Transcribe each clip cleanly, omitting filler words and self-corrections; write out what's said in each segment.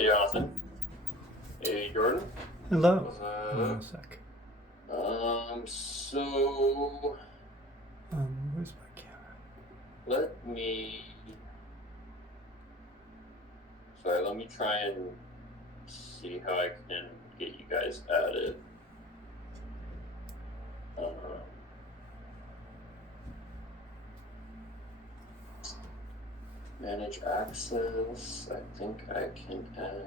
Hey, Austin. Hey, Jordan. Hello. What's Hold on up? a sec. So Where's my camera? let me. Sorry, let me try and see how I can get you guys added. Um, Manage access. I think I can add.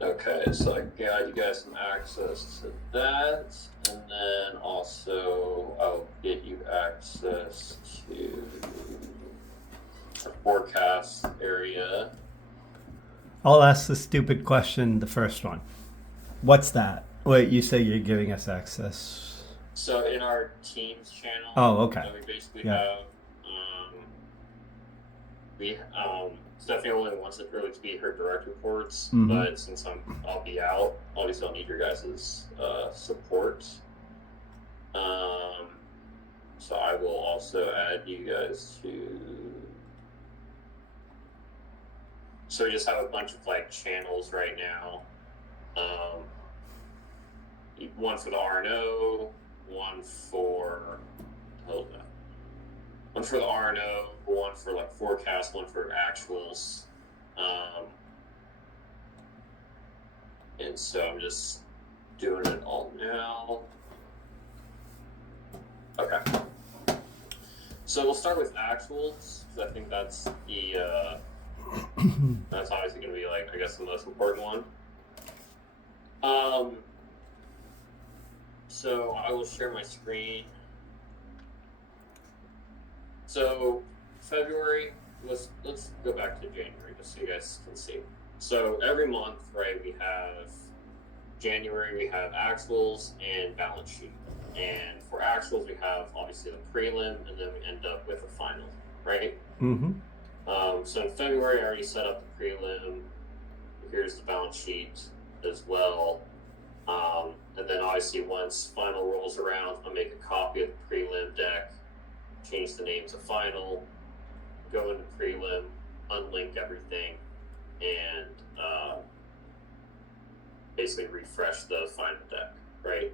Okay, so I got you guys some access to that, and then also I'll get you access to the forecast area. I'll ask the stupid question, the first one. What's that? Wait, you say you're giving us access. So in our Teams channel, Oh, okay. we basically Yeah. have we Stephanie only wants it really to be her direct reports, but since I'll be out, obviously I'll need your guys' support. So I will also add you guys to. So we just have a bunch of like channels right now. One for the RNO, one for hold on. One for the RNO, one for like forecast, one for actuals. And so I'm just doing it all now. Okay. So we'll start with actuals, because I think that's the that's obviously going to be like, I guess, the most important one. So I will share my screen. So February, let's go back to January just so you guys can see. So every month, right, we have January, we have actuals and balance sheet. And for actuals, we have obviously the prelim, and then we end up with a final, right? So in February, I already set up the prelim. Here's the balance sheet as well. And then obviously once final rolls around, I'll make a copy of the prelim deck, change the name to final, go into prelim, unlink everything, and basically refresh the final deck, right?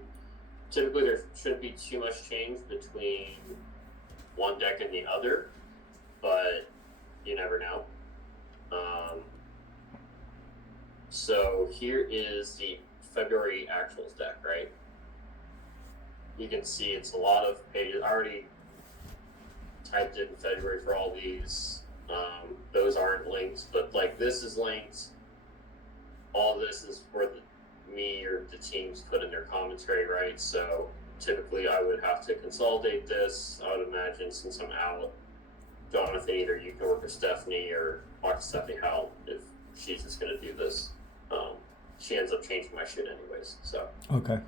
Typically there shouldn't be too much change between one deck and the other, but you never know. So here is the February actuals deck, right? You can see it's a lot of pages. I already typed in February for all these. Those aren't linked, but like this is linked. All this is where me or the teams put in their commentary, right? So typically I would have to consolidate this. I would imagine since I'm out, Jonathan, either you can work with Stephanie or talk to Stephanie how if she's just going to do this. She ends up changing my shit anyways. So Okay.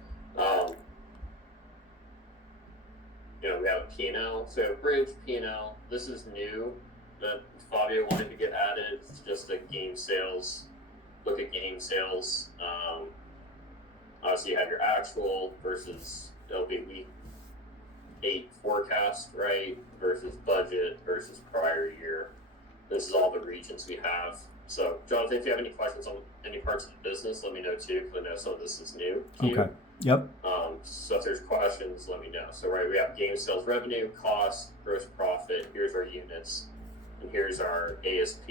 We have a P&L. So we have Bridge, P&L. This is new that Fabio wanted to get added. It's just a game sales. Look at game sales. Obviously, you have your actual versus it'll be week 8 forecast, right? Versus budget versus prior year. This is all the regions we have. So, Jonathan, if you have any questions on any parts of the business, let me know too, because I know some of this is new to you. Okay. Yep. So if there's questions, let me know. So, right, we have game sales revenue, cost, gross profit. Here's our units, and here's our ASP,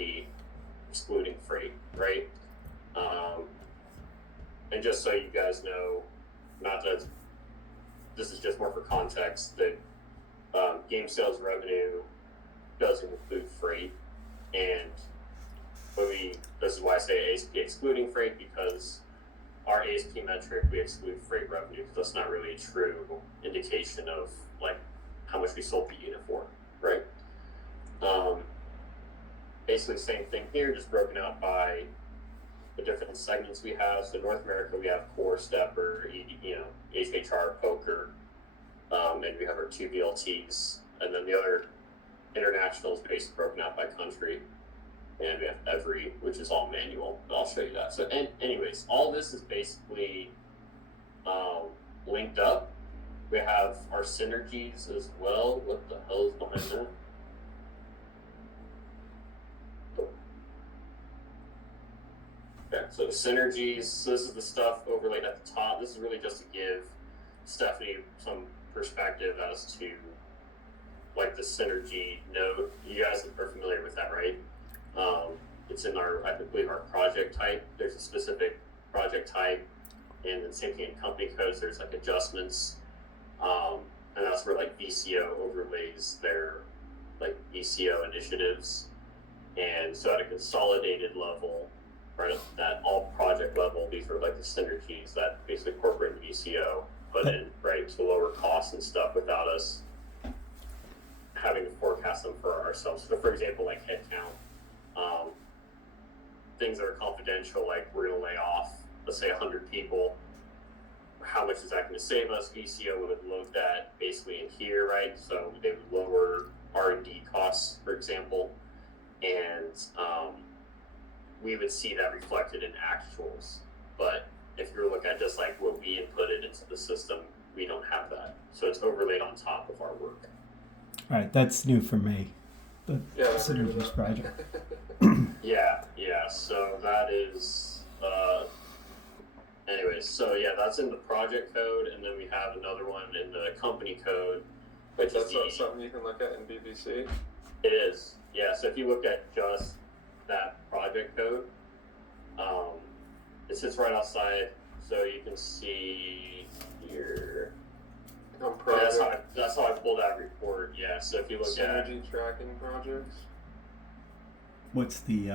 excluding freight, right? And just so you guys know, not that this is just more for context, that game sales revenue doesn't include freight, and this is why I say ASP excluding freight, because our ASP metric, we exclude freight revenue because that's not really a true indication of like how much we sold the unit for, right? Basically same thing here, just broken out by the different segments we have. So North America, we have core, stepper, HHR, poker, and we have our 2 BLTs, and then the other international is basically broken out by country. and we have every, which is all manual. I'll show you that. So, anyways, all this is basically linked up. We have our synergies as well. What the hell is behind that? Okay, so the synergies, so this is the stuff overlaid at the top. This is really just to give Stephanie some perspective as to like the synergy node. You guys are familiar with that, right? It's in our, I believe, our project type. There's a specific project type, and then same thing in company codes. There's like adjustments, and that's where like VCO overlays their like VCO initiatives. And so at a consolidated level, right, that all project level, these are like the synergies that basically corporate and VCO put in, right, to lower costs and stuff without us having to forecast them for ourselves. So for example, like headcount, things that are confidential, like we're going to lay off, let's say 100 people. How much is that going to save us? VCO would load that basically in here, right? So they would lower R&D costs, for example, and we would see that reflected in actuals. But if you're looking at just like what we inputted into the system, we don't have that. So it's overlaid on top of our work. All right, that's new for me. The Yeah, synergies project. Yeah. So that is, anyways. So yeah, that's in the project code, and then we have another one in the company code, which That's is something you can look at in BBC. It is. Yeah. So if you look at just that project code, it sits right outside, so you can see here. On Yeah, project that's how I pulled that report. Yeah. So if you look at synergy tracking projects. What's the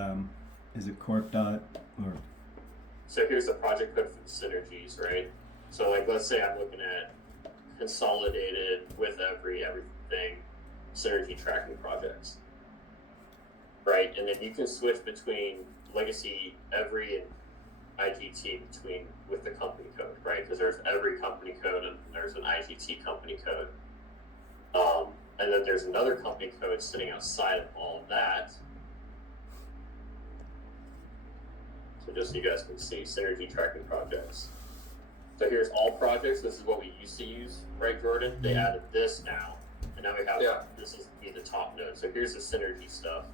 is it corp dot or So here's the project code for the synergies, right? So like, let's say I'm looking at consolidated with everything synergy tracking projects, right? And then you can switch between legacy every and IGT with the company code, right? Because there's every company code and there's an IGT company code. And then there's another company code sitting outside of all of that. So just so you guys can see, synergy tracking projects. So here's all projects. This is what we used to use, right, Jordan? They added this now, and now we have this is the top node. So here's the synergy stuff.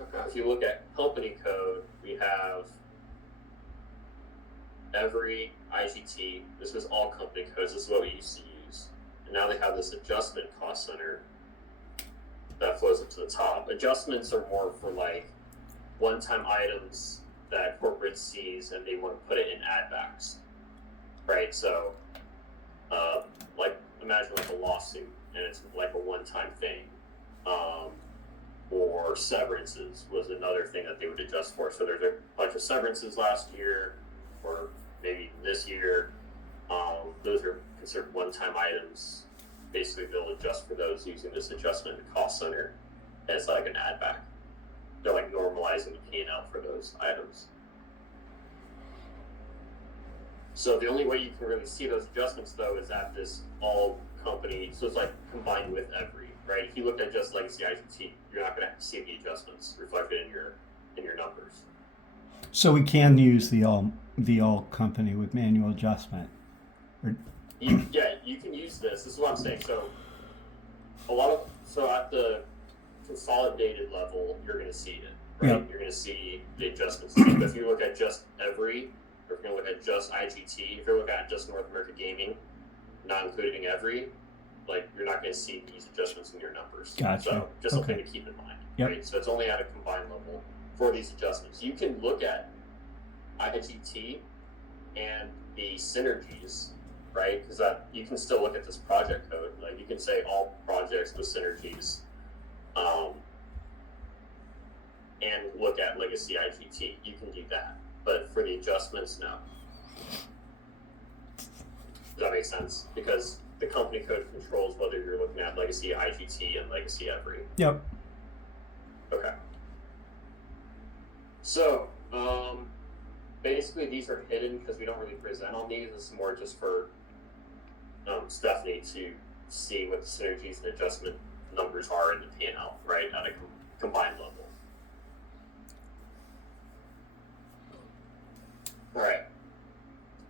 Okay. If you look at company code, we have every IGT. This was all company codes. This is what we used to use, and now they have this adjustment cost center that flows up to the top. Adjustments are more for like one-time items that corporate sees and they want to put it in add backs, right? So like imagine like a lawsuit and it's like a one-time thing, or severances was another thing that they would adjust for. So there's a bunch of severances last year or maybe this year. Those are considered one-time items. Basically they'll adjust for those using this adjustment cost center as like an add back. They're like normalizing the P&L for those items. So the only way you can really see those adjustments though is at this all company, so it's like combined with every, right? If you looked at just legacy IGT, you're not gonna see the adjustments reflected in your numbers. so we can use the all company with manual adjustment. Or, Yeah, you can use this. This is what I'm saying. So at the consolidated level, you're going to see it, right? Yep. You're going to see the adjustments. But if you look at just every, or if you're going to look at just IGT, if you're looking at just North America Gaming, not including every, like you're not going to see these adjustments in your numbers. Gotcha. So just something Okay. to keep in mind, Yep. right? So it's only at a combined level for these adjustments. You can look at IGT and the synergies, right? Because that you can still look at this project code. Like you can say all projects with synergies, and look at legacy IGT. You can do that, but for the adjustments, no. Does that make sense? Because the company code controls whether you're looking at legacy IGT and legacy every. yep. Okay. So, basically these are hidden because we don't really present on these. This is more just for Stephanie to see what the synergies and adjustment numbers are in the P&L, right, at a combined level.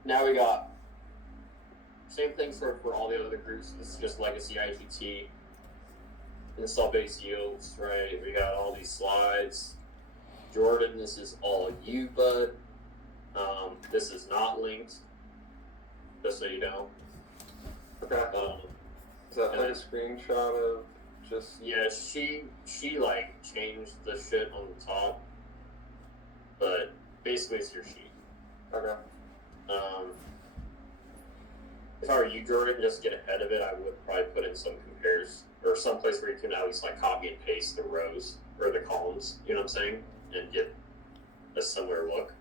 now we got same thing for all the other groups. This is just legacy IGT. Install base yields, right? We got all these slides. Jordan, this is all you, bud. This is not linked, just so you know. Okay. Is that like a screenshot of just? Yeah, she like changed the shit on the top, but basically it's your sheet. Okay. If I were you, Jordan, just to get ahead of it, I would probably put in some compares or some place where you can at least like copy and paste the rows or the columns. You know what I'm saying? And get a similar look.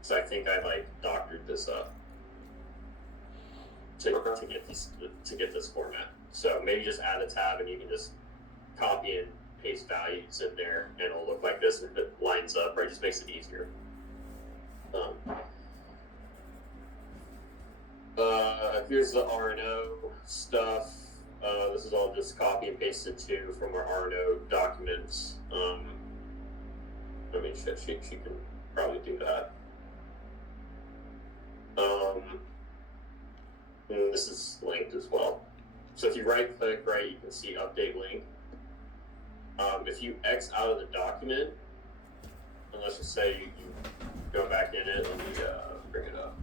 So I think I like doctored this up to get this format. So maybe just add a tab and you can just copy and paste values in there, and it'll look like this if it lines up. Right, just makes it easier. Here's the RNO stuff. This is all just copy and pasted too from our RNO documents. I mean, shit, she can probably do that. And this is linked as well. So if you right click, right, you can see update link. If you X out of the document, and let's just say you go back in it, let me bring it up.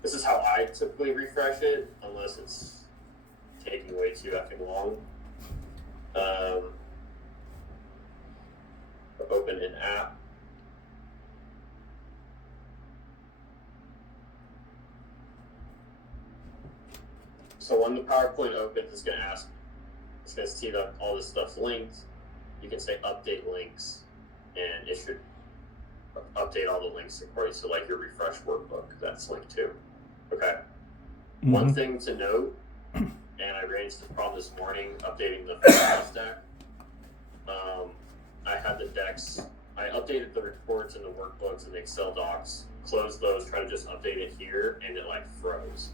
This is how I typically refresh it, unless it's taking way too effing long. Open an app. So when the PowerPoint opens, it's going to see that all this stuff's linked. You can say update links, and it should update all the links according to like your refresh workbook that's linked to. Okay. Mm-hmm. One thing to note, and I ran into this problem this morning updating the file stack. I had the decks. I updated the reports and the workbooks and the Excel docs. Closed those, tried to just update it here, and it like froze.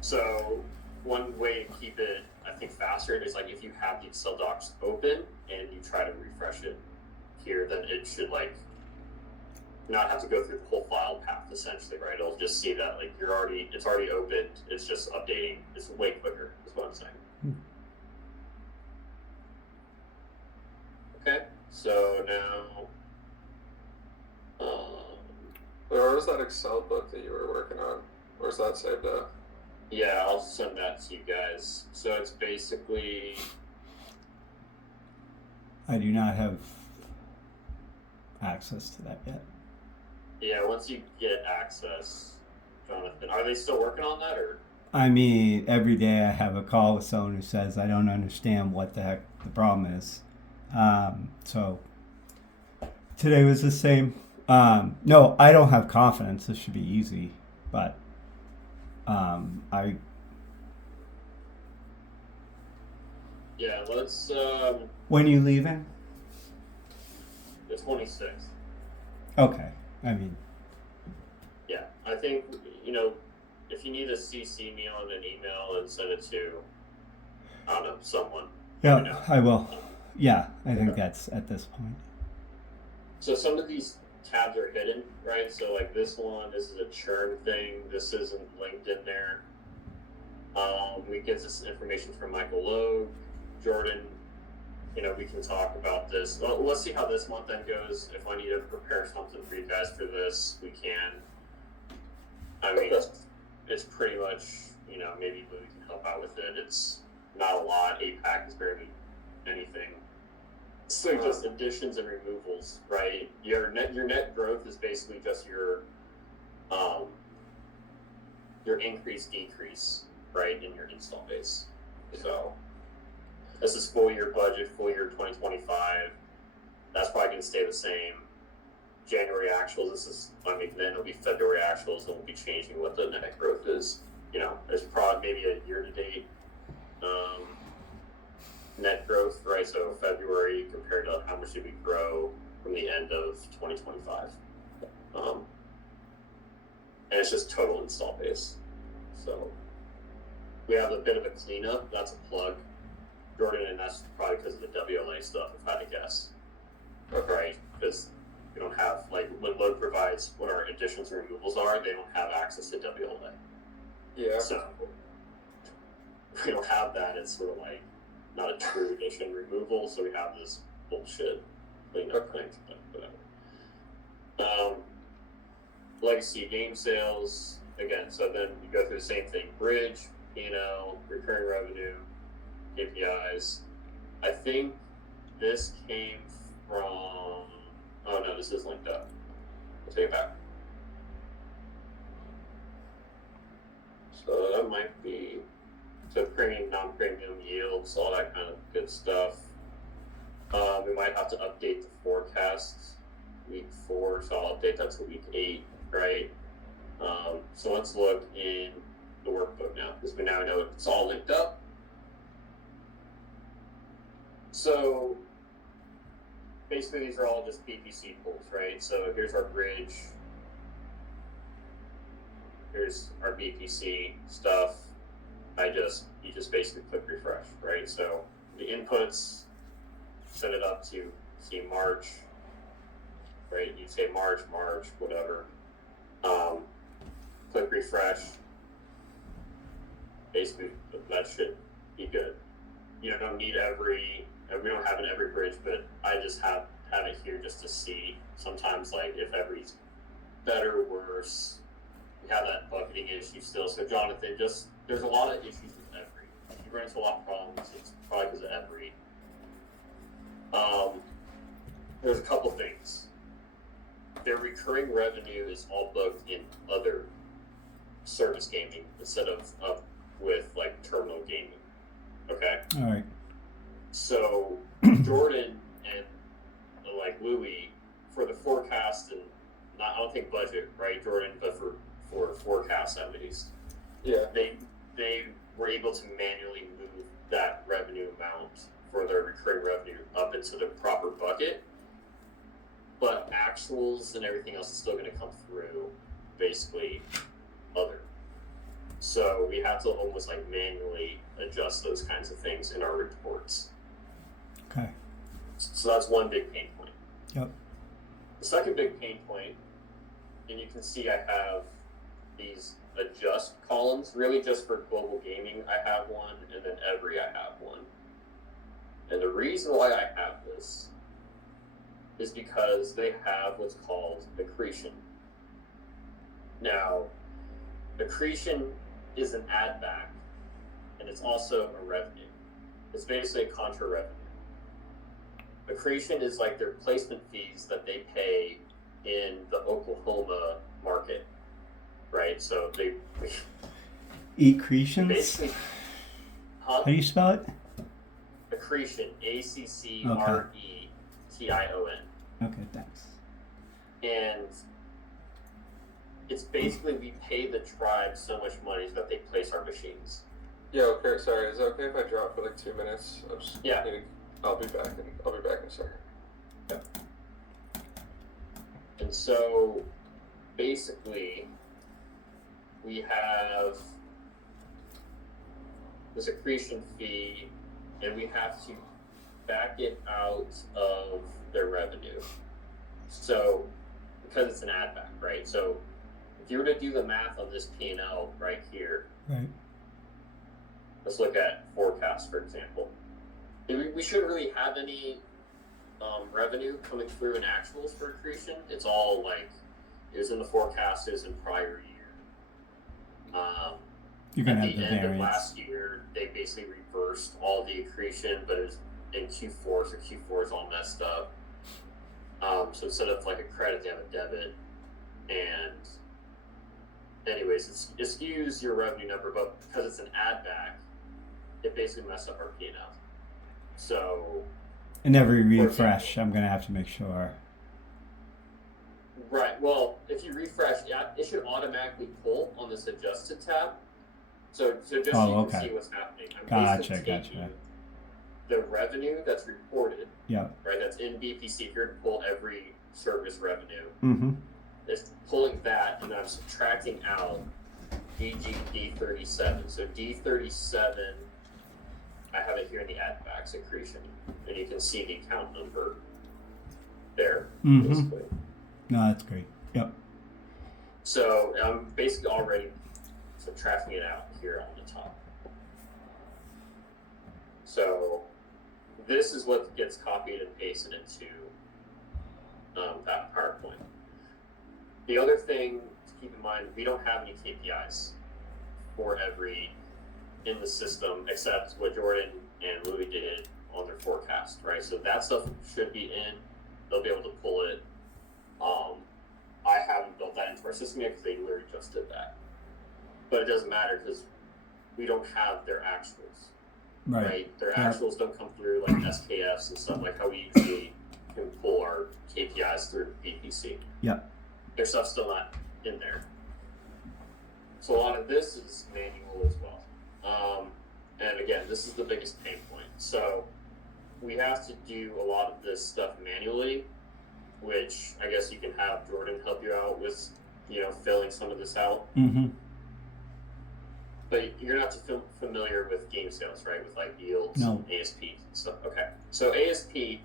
So one way to keep it, I think, faster is like if you have the Excel docs open and you try to refresh it here, then it should like not have to go through the whole file path essentially, right? It'll just see that like it's already opened. It's just updating. It's way quicker, is what I'm saying. Okay, so now, Where was that Excel book that you were working on? Where's that saved at? yeah, I'll send that to you guys. So it's basically, I do not have access to that yet. yeah, once you get access, Jonathan, are they still working on that or? I mean, every day I have a call with someone who says I don't understand what the heck the problem is. So today was the same. No, I don't have confidence. This should be easy, but Yeah, let's, when are you leaving? the 26th. Okay. I mean, Yeah, I think, if you need to CC me on an email and send it to, I don't know, someone. yeah, let me know. I will. Yeah, I think that's at this point. So some of these tabs are hidden, right? So like this is a churn thing. This isn't linked in there. We get this information from Michael Logue, Jordan. We can talk about this. Well, let's see how this month then goes. If I need to prepare something for you guys for this, we can. I mean, it's pretty much, maybe we can help out with it. It's not a lot. APAC is barely anything. So just additions and removals, right? Your net growth is basically just your increase decrease, right, in your install base. So this is full year budget, full year 2025. That's probably going to stay the same. January actuals. Then it'll be February actuals, and we'll be changing what the net growth is. There's probably maybe a year to date net growth, right? So February compared to how much did we grow from the end of 2025. And it's just total install base. So we have a bit of a cleanup. That's a plug, Jordan, and that's probably because of the WLA stuff, if I had to guess. Okay. Right? Because we don't have, like, when Load provides additions and removals are, they don't have access to WLA. Yeah. So we don't have that. It's sort of like not a true addition removal, so we have this bullshit cleanup thing, but whatever. Legacy game sales, again, so then you go through the same thing. Bridge, P&L, recurring revenue, KPIs. I think this came from, oh no, this is linked up. I'll take it back. So that might be, so premium, non-premium yields, all that kind of good stuff. We might have to update the forecast week 4, so I'll update that to week 8, right? So let's look in the workbook now, because we now know it's all linked up. So basically these are all just BPC pools, right? So here's our bridge. Here's our BPC stuff. You just basically click refresh, right? So the inputs, set it up to see March, right? You say March, whatever. Click refresh. Basically, that should be good. You don't need we don't have it every bridge, but I just have it here just to see sometimes, like, if every's better or worse. We have that bucketing issue still. So Jonathan, there's a lot of issues with every. If you run into a lot of problems, it's probably because of every. There's a couple things. Their recurring revenue is all booked in other service gaming instead of with like terminal gaming. Okay? All right. So Jordan and like Louis for the forecast and I don't think budget, right, Jordan, but for forecast at least. Yeah. They were able to manually move that revenue amount for their recurring revenue up into the proper bucket. But actuals and everything else is still going to come through basically other. So we have to almost like manually adjust those kinds of things in our reports. Okay. So that's one big pain point. Yep. The second big pain point, and you can see I have these adjust columns, really just for global gaming I have one, and then every I have one. And the reason why I have this is because they have what's called accretion. Now, accretion is an add back, and it's also a revenue. It's basically a contra revenue. Accretion is like their placement fees that they pay in the Oklahoma market, right? So they Accretions? basically, How do you spell it? accretion, ACCRETION. Okay, thanks. And it's basically we pay the tribe so much money that they place our machines. Yeah, okay, sorry. Is it okay if I drop for like 2 minutes? Yeah. I'll be back in a second. And so basically we have this accretion fee and we have to back it out of their revenue. So because it's an add back, right? So if you were to do the math on this P&L right here, Right. let's look at forecast, for example. We shouldn't really have any revenue coming through in actuals for accretion. It's all like, it was in the forecast, it was in prior year. You're going to At have the the end of variance. last year, they basically reversed all the accretion, but it was in Q4, so Q4 is all messed up. So instead of like a credit, they have a debit. And anyways, it skews your revenue number, but because it's an add back, it basically messed up our P&L. So, And every refresh, I'm going to have to make sure. right, well, if you refresh, it should automatically pull on this adjusted tab. So just so you can see what's happening. I'm basically taking the revenue that's reported, Yeah. right, that's in BPC here to pull every service revenue. Mm-hmm. It's pulling that, and I'm subtracting out D37. So D37, I have it here in the add back accretion, and you can see the account number there, Mm-hmm. basically. No, that's great. Yep. So I'm basically already subtracting it out here on the top. So this is what gets copied and pasted into that PowerPoint. The other thing to keep in mind, we don't have any KPIs for every in the system except what Jordan and Louis did on their forecast, right? So that stuff should be in. They'll be able to pull it. I haven't built that into our system yet because they literally just did that. But it doesn't matter because we don't have their actuals, right? Their actuals don't come through like SKFs and stuff like how we usually can pull our KPIs through VPC. Yep. Their stuff's still not in there. So a lot of this is manual as well. And again, this is the biggest pain point. So we have to do a lot of this stuff manually, which I guess you can have Jordan help you out with, filling some of this out. Mm-hmm. But you're not too familiar with game sales, right? With like yields, ASPs and stuff. Okay. So ASP,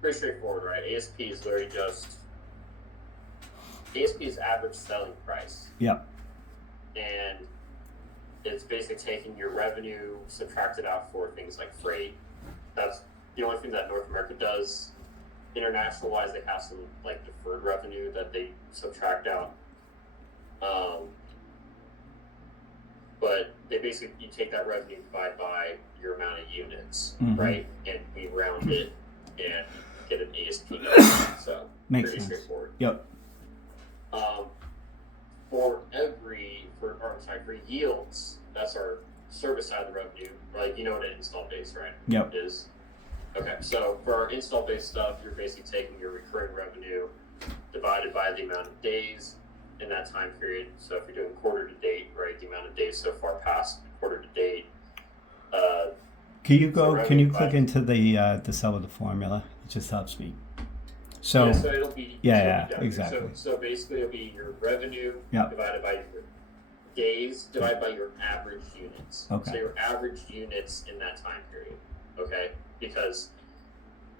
pretty straightforward, right? ASP is literally ASP is average selling price. Yep. And it's basically taking your revenue, subtracted out for things like freight. That's the only thing that North America does. International wise, they have some like deferred revenue that they subtract out. But they basically, you take that revenue, divide by your amount of units, right? And we round it and get an ASP number. So Makes pretty sense. straightforward. Yep. For yields, that's our service side of the revenue. Like, you know what an install base, right? Yep. Is. Okay, so for our install base stuff, you're basically taking your recurring revenue divided by the amount of days in that time period. So if you're doing quarter to date, right, the amount of days so far past quarter to date. Can you click into the cell with the formula? It just helps me. So it'll be exactly. So basically, it'll be your revenue Yep. divided by your days divided by your average units. Okay. So your average units in that time period. Okay, because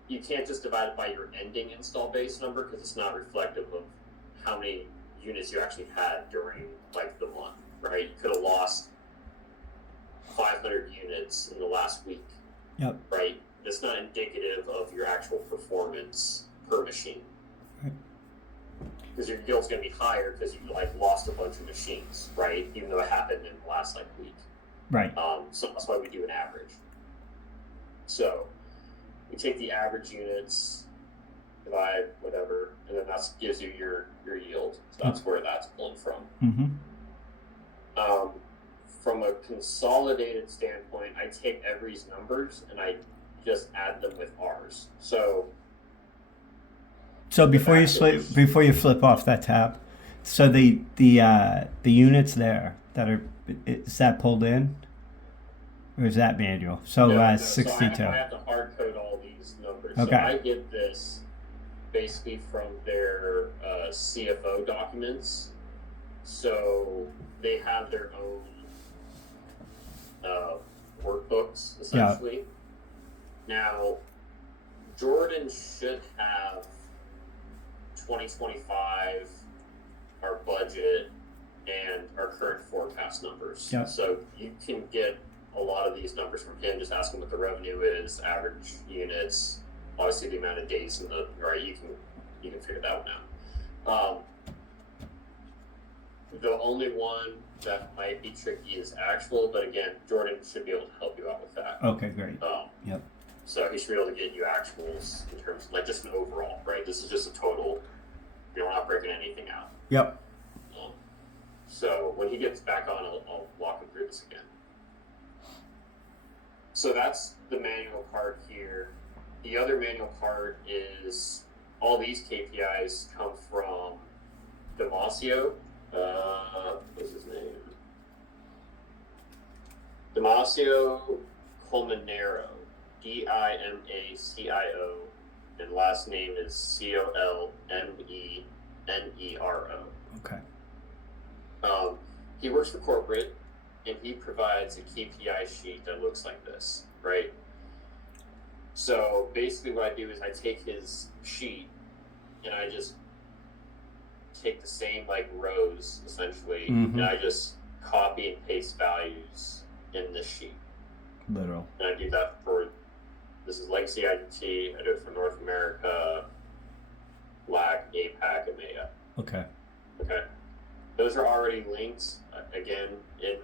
you can't just divide it by your ending install base number because it's not reflective of how many units you actually had during like the month, right? You could have lost 500 units in the last week. Yep. Right. That's not indicative of your actual performance per machine. Because your yield's going to be higher because you lost a bunch of machines, right? Even though it happened in the last week. Right. So that's why we do an average. So we take the average units, divide whatever, and then that gives you your yield. So that's where that's pulled from. Mm-hmm. From a consolidated standpoint, I take every's numbers and I just add them with ours. So before you flip off that tab, so the units there is that pulled in, or is that manual? So 62. So I have to hard code all these numbers. Okay. So I get this basically from their CFO documents. So they have their own workbooks essentially. Yeah. Now, Jordan should have 2025, our budget, and our current forecast numbers. Yeah. So you can get a lot of these numbers from him. Just ask him what the revenue is, average units, obviously the amount of days in the right. You can figure that one out. The only one that might be tricky is actual, but again, Jordan should be able to help you out with that. Okay, great. Yep. So he should be able to get you actuals in terms of just an overall, right? This is just a total. We're not breaking anything out. Yep. So when he gets back on, I'll walk him through this again. So that's the manual part here. The other manual part is all these KPIs come from Damasio. What's his name? Damasio Colmenero. Dimacio, and last name is Colmenero. Okay. He works for corporate, and he provides a KPI sheet that looks like this, right? So basically what I do is I take his sheet, and I just take the same like rows essentially, Mhm. and I just copy and paste values in this sheet. Literal. And I do that for, this is Legacy IGT, I do it for North America, LAC, APAC, and EMEA. Okay. Okay. Those are already linked, again, in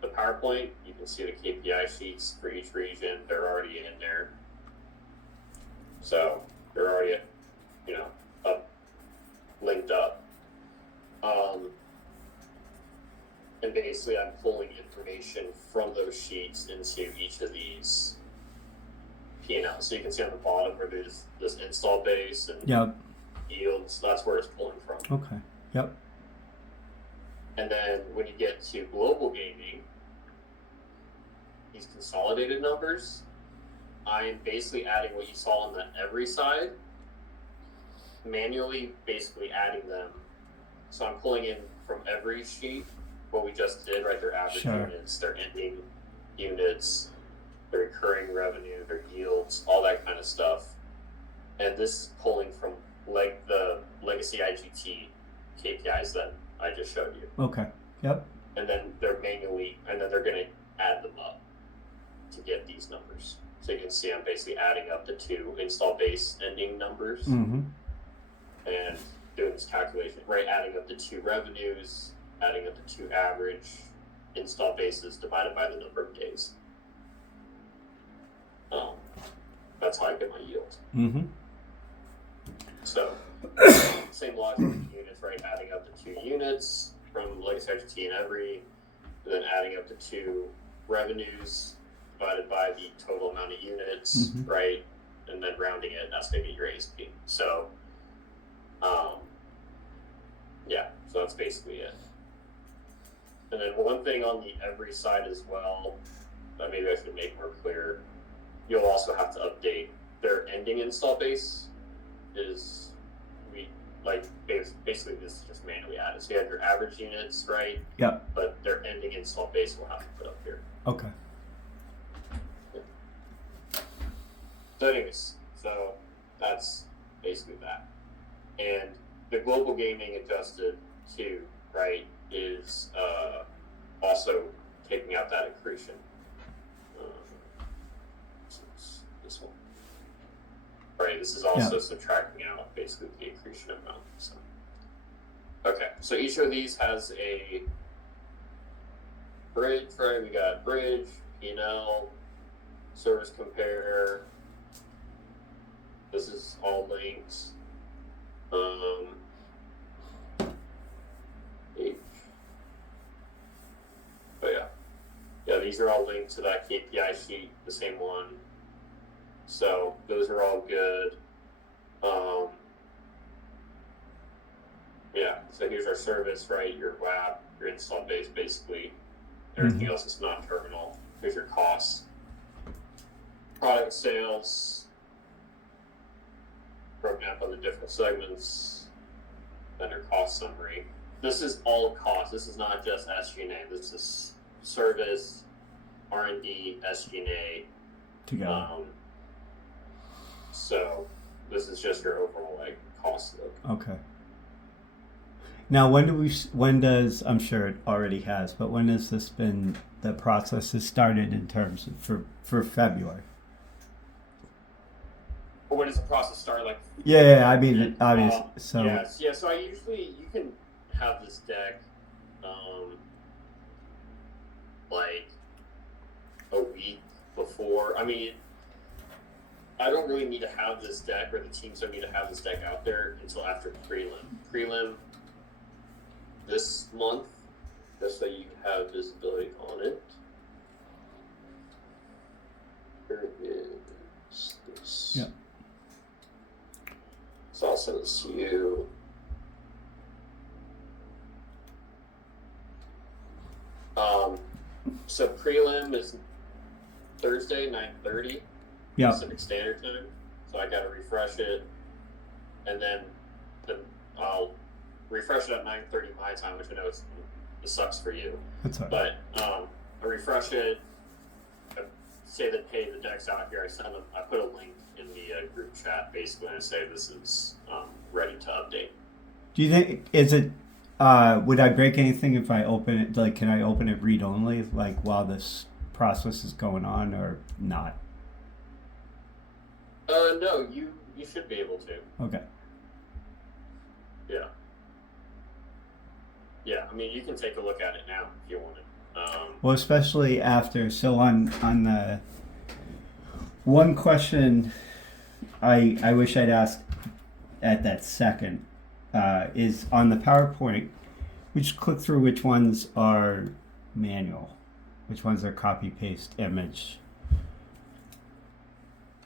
the PowerPoint. You can see the KPI sheets for each region. They're already in there. So they're already, linked up. And basically I'm pulling information from those sheets into each of these P&Ls. So you can see on the bottom where there's this install base and Yep. yields, that's where it's pulling from. Okay. Yep. And then when you get to global gaming, these consolidated numbers, I'm basically adding what you saw on the every side, manually basically adding them. So I'm pulling in from every sheet what we just did, right? Their average Sure. units, their ending units, their recurring revenue, their yields, all that kind of stuff. And this is pulling from like the Legacy IGT KPIs that I just showed you. Okay. Yep. And then they're going to add them up to get these numbers. So you can see I'm basically adding up the two install base ending numbers Mm-hmm. and doing this calculation, right? Adding up the two revenues, adding up the two average install bases divided by the number of days. That's how I get my yield. Mm-hmm. So, same logic with units, right? Adding up the two units from Legacy IGT and Every, and then adding up the two revenues divided by the total amount of units, Mhm. right? And then rounding it, that's going to be your ASP. So, so that's basically it. And then one thing on the Every side as well, that maybe I should make more clear, you'll also have to update their ending install base. Basically this is just manually added. So you have your average units, right? Yep. But their ending install base will have to put up here. Okay. So anyways, so that's basically that. And the global gaming adjusted too, right, is also taking out that accretion. This one. Right, this is also subtracting out basically the accretion amount. So. Okay, so each of these has a bridge, right? We got bridge, P&L, service compare. This is all linked. Yeah, these are all linked to that KPI sheet, the same one. So those are all good. So here's our service, right? Your WAP, your install base, basically. Everything else is not terminal. Here's your costs. Product sales, broken up on the different segments. Then your cost summary. This is all cost. This is not just SG&A. This is service, R&D, SG&A. Together. So this is just your overall cost look. Okay. Now, when does, I'm sure it already has, but when has the process has started in terms of for February? Or when does the process start? Yeah, I mean, obviously, so. Yes, yeah, so you can have this deck, a week before. I mean, I don't really need to have this deck, or the teams don't need to have this deck out there until after prelim. Prelim this month, just so you have visibility on it. Here is this. Yep. So I'll send this to you. So prelim is Thursday, 9:30 Yeah. Pacific Standard Time. So I gotta refresh it, and then I'll refresh it at 9:30 my time, which I know it sucks for you. That's all right. But I refresh it. I say that hey, the deck's out here. I put a link in the group chat basically, and I say this is ready to update. Do you think is it? Would I break anything if I open it? Like, can I open it read only, like while this process is going on, or not? No, you should be able to. Okay. Yeah. Yeah, I mean, you can take a look at it now if you wanted. Well, especially after. So on the one question, I wish I'd asked at that second is on the PowerPoint. We just click through which ones are manual, which ones are copy paste image.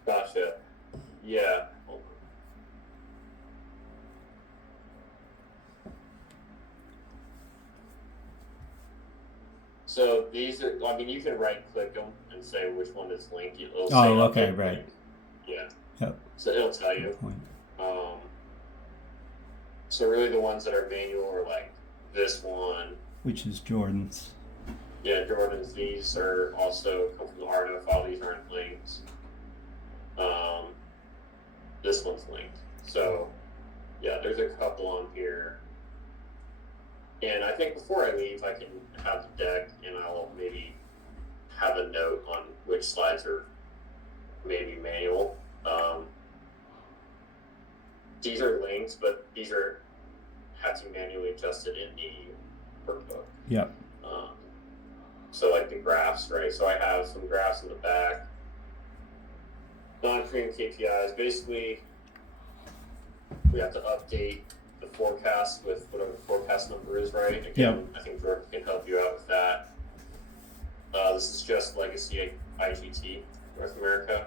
Gotcha. Yeah. Hold on. So these are, I mean, you can right click them and say which one is linked. It'll say Oh, okay, update right. link. Yeah. Yep. So it'll tell you. Good point. Um, so really the ones that are manual are like this one. Which is Jordan's. Yeah, Jordan's, these are also come from the Arno file. These aren't linked. This one's linked. So, yeah, there's a couple on here. And I think before I leave, I can have the deck and I'll maybe have a note on which slides are maybe manual. These are linked, but these are have to be manually adjusted in the workbook. Yep. So like the graphs, right? So I have some graphs in the back. Non-premium KPIs. Basically, we have to update the forecast with whatever the forecast number is, right? Again, I think Jordan can help you out with that. This is just legacy IGT, North America.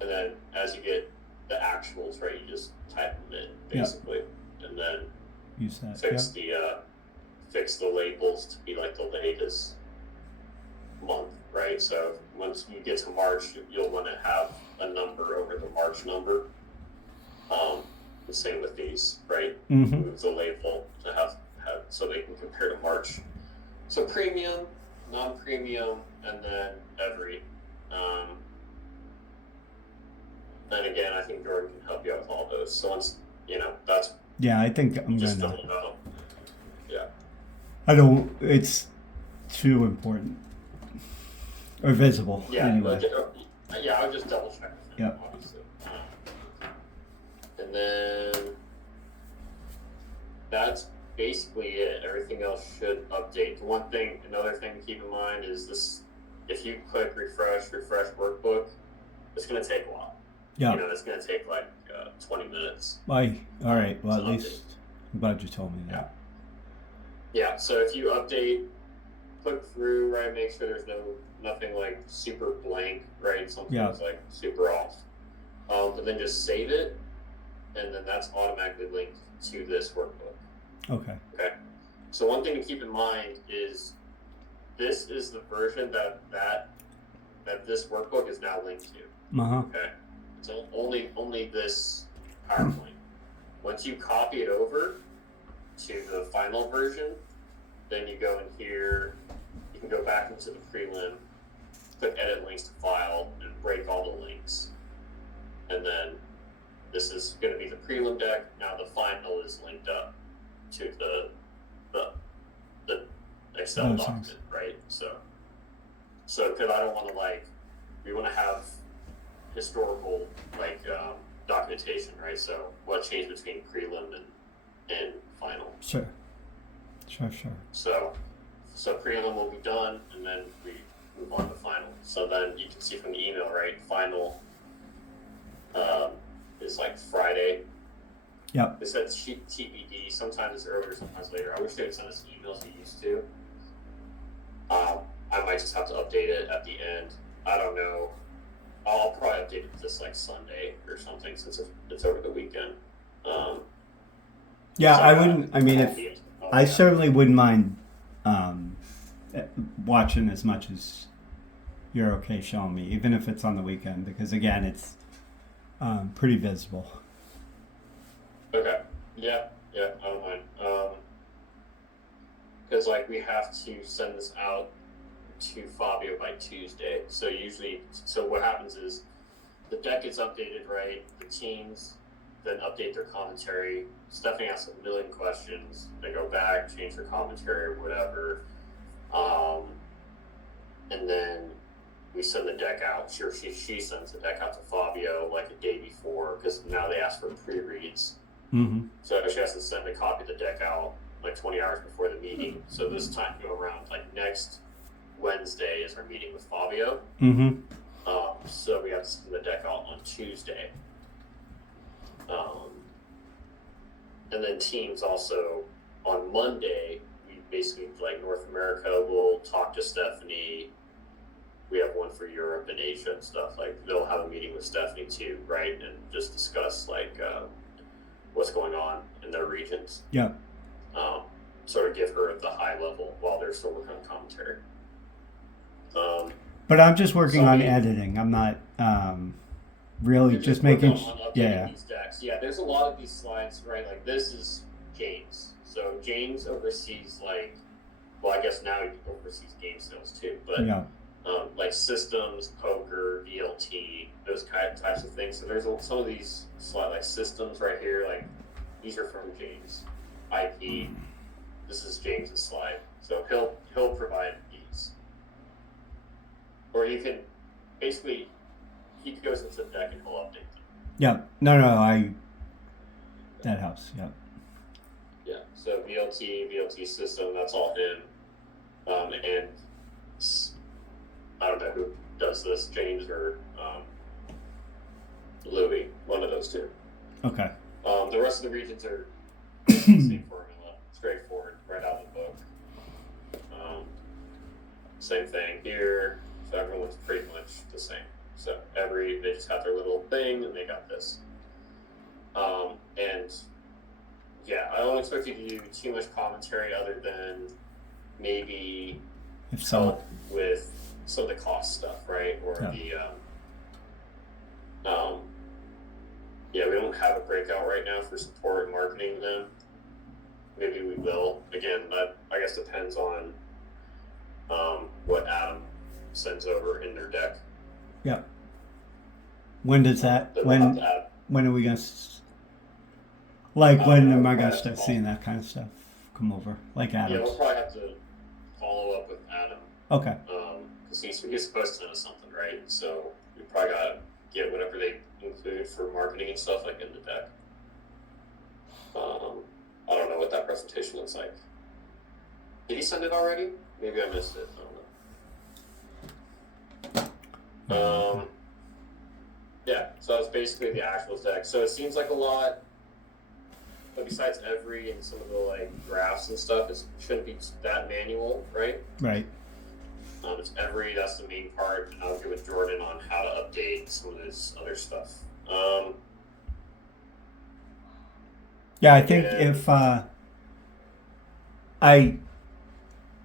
And then as you get the actuals, right, you just type them in, basically. And then Use that. fix the labels to be like the latest month, right? So once you get to March, you'll want to have a number over the March number. The same with these, right? Mm-hmm. Move the label to have so they can compare to March. So premium, non-premium, and then every. And again, I think Jordan can help you out with all those. So once that's Yeah, I think I'm just gonna. fill them out. Yeah. I don't. It's too important or visible. Yeah. Anyway. Yeah, I'll just double check with him, Yep. obviously. And then that's basically it. Everything else should update. Another thing to keep in mind is this: if you click refresh workbook, it's going to take a while. Yeah. It's going to take like 20 minutes. All right. Well, at to least I'm glad you told me that. Yeah. So if you update, click through, right? Make sure there's nothing like super blank, right? Something's like super off. But then just save it, and then that's automatically linked to this workbook. Okay. Okay. So one thing to keep in mind is this is the version that this workbook is now linked to. Uh huh. Okay. So only this PowerPoint. Once you copy it over to the final version, then you go in here. You can go back into the prelim, click edit links to file, and break all the links. And then this is going to be the prelim deck. Now the final is linked up to the Excel Those document, things. right? So because I don't want to we want to have historical documentation, right? So what changed between prelim and final? Sure. So prelim will be done, and then we move on to final. So then you can see from the email, right? Final is like Friday. Yep. It says TBD. Sometimes it's earlier, sometimes later. I wish they would send us emails we used to. I might just have to update it at the end. I don't know. I'll probably update it this Sunday or something since it's over the weekend. Yeah, So I wouldn't. I mean, I yeah. certainly wouldn't mind watching as much as you're okay showing me, even if it's on the weekend, because again, it's pretty visible. Okay. Yeah, I don't mind. Because we have to send this out to Fabio by Tuesday. So what happens is the deck gets updated, right? The teams, then update their commentary. Stephanie asks a million questions. They go back, change their commentary or whatever. And then we send the deck out. She sends the deck out to Fabio like a day before because now they ask for pre-reads. Mm-hmm. So she has to send a copy of the deck out like 20 hours before the meeting. So this time go around like next Wednesday is our meeting with Fabio. Mm-hmm. So we have to send the deck out on Tuesday. And then teams also on Monday, we basically like North America will talk to Stephanie. We have one for Europe and Asia and stuff. Like they'll have a meeting with Stephanie too, right? And just discuss like what's going on in their regions. Yeah. Sort of give her the high level while they're still working on commentary. But I'm just working on we- editing. I'm not really You're just working making. on updating Yeah. these decks. Yeah, there's a lot of these slides, right? Like this is James. So James oversees like, well, I guess now he oversees game sales too, but Yeah. like systems, poker, VLT, those types of things. So there's some of these slide like systems right here. Like these are from James. IP. This is James's slide. So he'll provide these, or you can basically he goes into the deck and he'll update them. Yeah. No. That helps. Yeah. Yeah. So VLT system. That's all him. And I don't know who does this, James or Louis, one of those two. Okay. The rest of the regions are the same formula, straightforward, right out of the book. Same thing here. So everyone's pretty much the same. So they just have their little thing and they got this. And yeah, I don't expect you to do too much commentary other than maybe If so. help with some of the cost stuff, right? Or Yeah. we don't have a breakout right now for support and marketing them. Maybe we will. Again, that I guess depends on what Adam sends over in their deck. Yeah. When does that? That we'll have When to add. are we gonna? When am I We'll gonna have start to seeing that kind of stuff come over? Like Yeah, Adams. we'll probably have to follow up with Adam. Okay. Because he's supposed to send us something, right? So we probably gotta get whatever they include for marketing and stuff like in the deck. I don't know what that presentation looks like. Did he send it already? Maybe I missed it. I don't know. Yeah, so that's basically the actual deck. So it seems like a lot, but besides every and some of the like graphs and stuff, it shouldn't be that manual, right? Right. It's every, that's the main part, and I'll get with Jordan on how to update some of this other stuff. Yeah, I think Yeah. if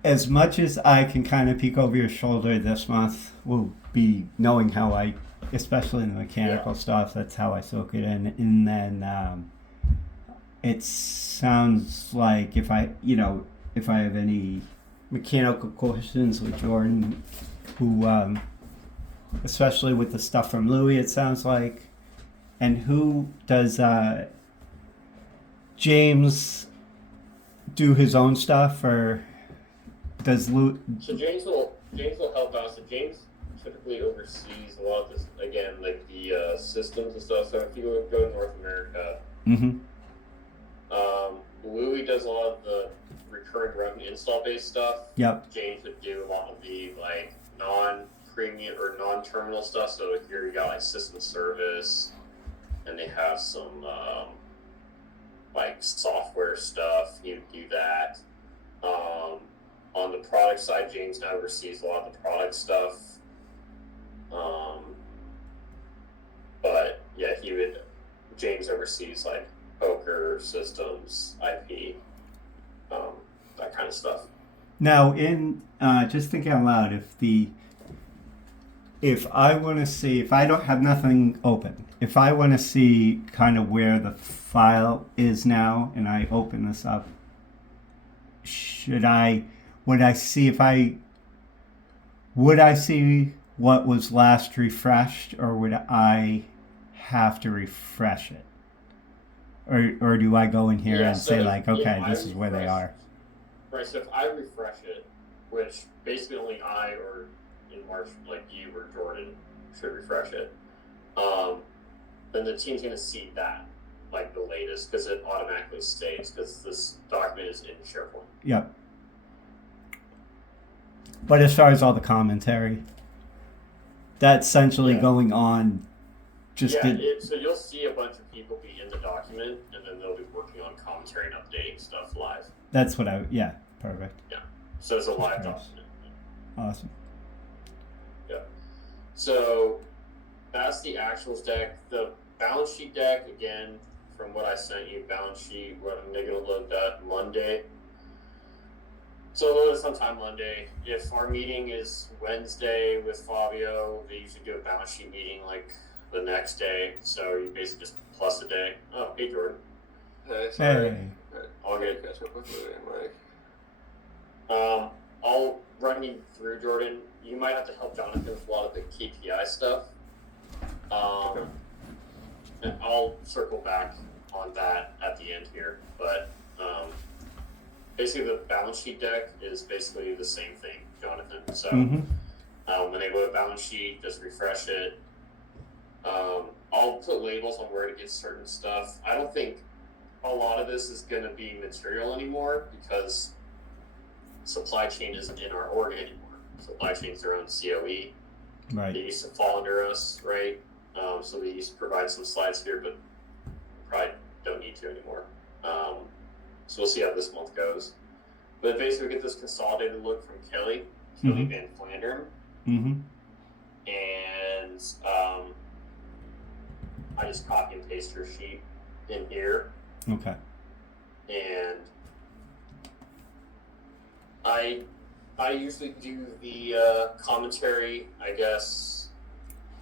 as much as I can kind of peek over your shoulder this month, will be knowing how especially in the mechanical stuff, that's how I soak it in. And then it sounds like if I have any mechanical questions with Jordan, who, especially with the stuff from Louis, it sounds like, and who does James do his own stuff, or does Louis? So James will help out. So James typically oversees a lot of this, again, like the systems and stuff. So if you go to North America, Mm-hmm. Louis does a lot of the recurring revenue install based stuff. Yep. James would do a lot of the like non-premium or non-terminal stuff. So here you got like system service, and they have some like software stuff. He would do that. On the product side, James now oversees a lot of the product stuff. But yeah, James oversees like poker, systems, IP, that kind of stuff. Now, in just thinking out loud, if I want to see, if I don't have nothing open, if I want to see kind of where the file is now, and I open this up, would I see what was last refreshed, or would I have to refresh it? or do I go in here Yeah, and so say if- like, if okay, I this is where they refresh- are? Right, so if I refresh it, which basically only I or in March, like you or Jordan should refresh it, then the team's going to see that, like the latest, because it automatically stays, because this document is in SharePoint. Yep. But as far as all the commentary, that's essentially Yeah. going on. Just Yeah, did, so you'll see a bunch of people be in the document, and then they'll be working on commentary and updating stuff live. that's what I. Yeah, perfect. So it's a live Nice. document. Awesome. So that's the actuals deck. The balance sheet deck, again, from what I sent you, balance sheet, they're going to load that Monday. So load it sometime Monday. If our meeting is Wednesday with Fabio, they usually do a balance sheet meeting like the next day. So you basically just plus a day. Oh, hey Jordan. Hey, sorry. Hey. All good. Catch up with Louie and Mike. I'll run you through, Jordan. You might have to help Jonathan with a lot of the KPI stuff. Okay. And I'll circle back on that at the end here. But basically, the balance sheet deck is basically the same thing, Jonathan. So when they load a balance sheet, just refresh it. I'll put labels on where to get certain stuff. I don't think a lot of this is going to be material anymore because supply chain isn't in our org anymore. Supply chain's their own COE. They Right. used to fall under us, right? So they used to provide some slides here, but probably don't need to anymore. So we'll see how this month goes. But basically, we get this consolidated look from Kelly Van Flandern, and I just copy and paste her sheet in here. Okay. And I usually do the commentary. I guess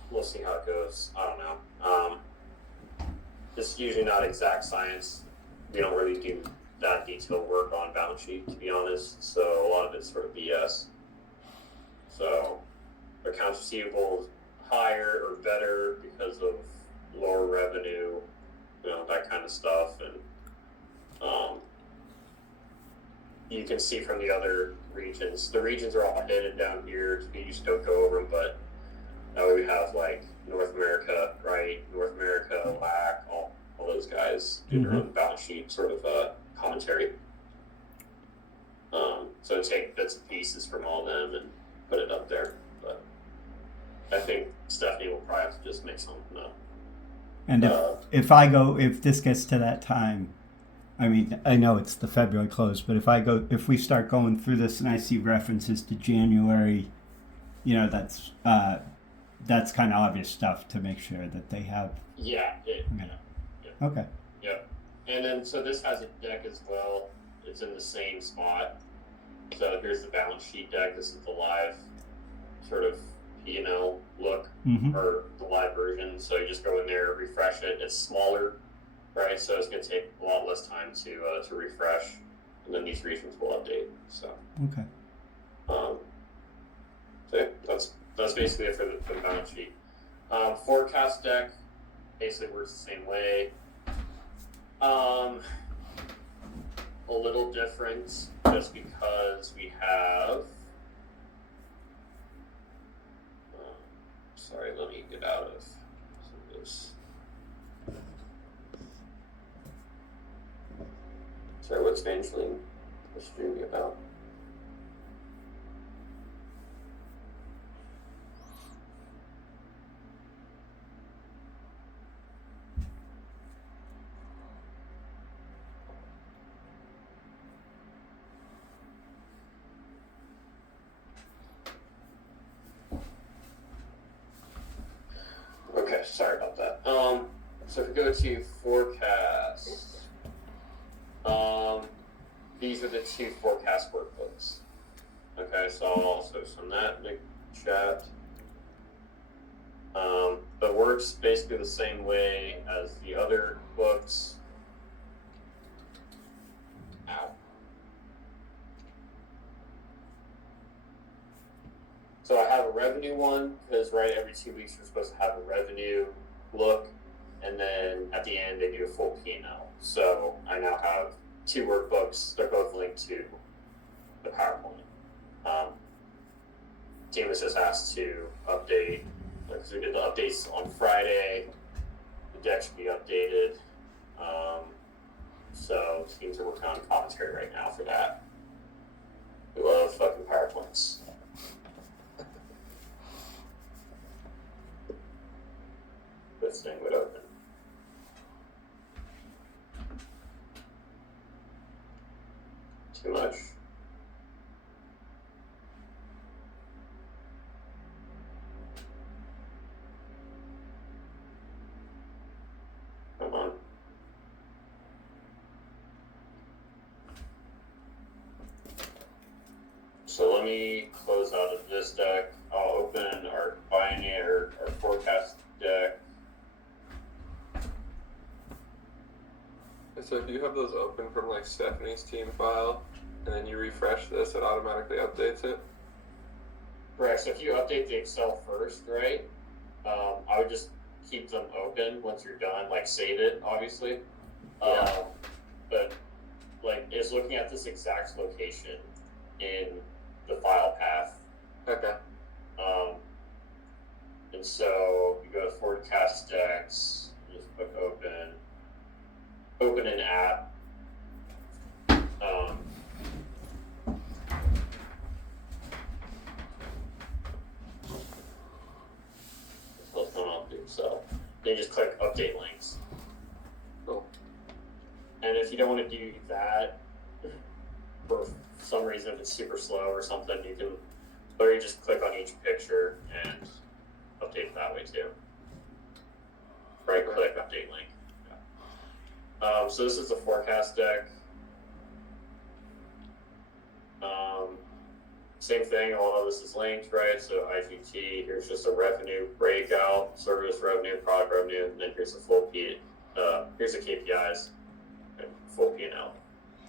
we'll see how it goes. I don't know. It's usually not exact science. We don't really do that detailed work on balance sheet, to be honest. So a lot of it's sort of BS. So accounts receivable is higher or better because of lower revenue, that kind of stuff. And you can see from the other regions. The regions are all hidden down here. We used to go over them, but now we have like North America, right? North America, LAC, all those guys do their own balance sheet sort of commentary. So take bits and pieces from all of them and put it up there. But I think Stephanie will probably have to just make something up. And if this gets to that time, I mean, I know it's the February close, but if we start going through this and I see references to January, that's kind of obvious stuff to make sure that they have. Yeah. Okay. Yeah. And then, so this has a deck as well. It's in the same spot. So here's the balance sheet deck. This is the live sort of P&L look, or the live version. So you just go in there, refresh it. It's smaller, right? So it's going to take a lot less time to refresh. And then these regions will update. So, Okay. so yeah, that's basically it for the balance sheet. Forecast deck basically works the same way. A little different just because we have. Sorry, let me get out of some of this. Sorry, what's Evangeline stream me about? Okay, sorry about that. So if we go to forecast, these are the two forecast workbooks. Okay, so I'll also send that in the chat. But works basically the same way as the other books. Ow. So I have a revenue one, because every 2 weeks we're supposed to have a revenue look. and then at the end they do a full P&L. So I now have 2 workbooks. They're both linked to the PowerPoint. Team was just asked to update, because we did the updates on Friday. The deck should be updated. So teams are working on commentary right now for that. We love fucking PowerPoints. This thing would open. Too much. Come on. So let me close out of this deck. I'll open our Pioneer, our forecast deck. So if you have those open from like Stephanie's team file, and then you refresh this, it automatically updates it. Correct. So if you update the Excel first, right? I would just keep them open once you're done. Like save it, obviously. Yeah. But like it's looking at this exact location in the file path. Okay. And so you go to forecast decks, just click open an app. That's what's going on through. So then you just click update links. Cool. And if you don't want to do that, for some reason, if it's super slow or something, you can literally just click on each picture and update it that way too. Right click, update link. Yeah. So this is the forecast deck. Same thing, although this is linked, right? So IGT, here's just a revenue breakout, service revenue, product revenue, and then here's the full here's the KPIs, and full P&L.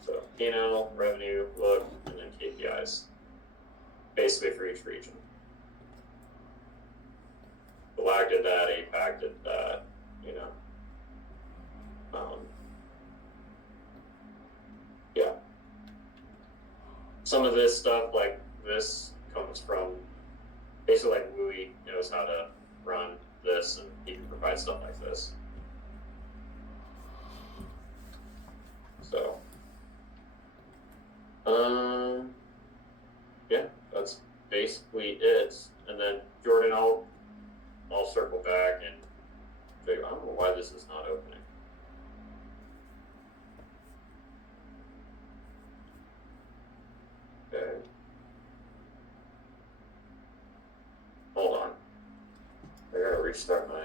So P&L, revenue, look, and then KPIs, basically for each region. The LAG did that, APAC did that, you know. Yeah. Some of this stuff, like this, comes from basically like Wui knows how to run this, and he can provide stuff like this. So, yeah, that's basically it. And then Jordan, I'll circle back and figure. I don't know why this is not opening. Okay. Hold on. I gotta restart my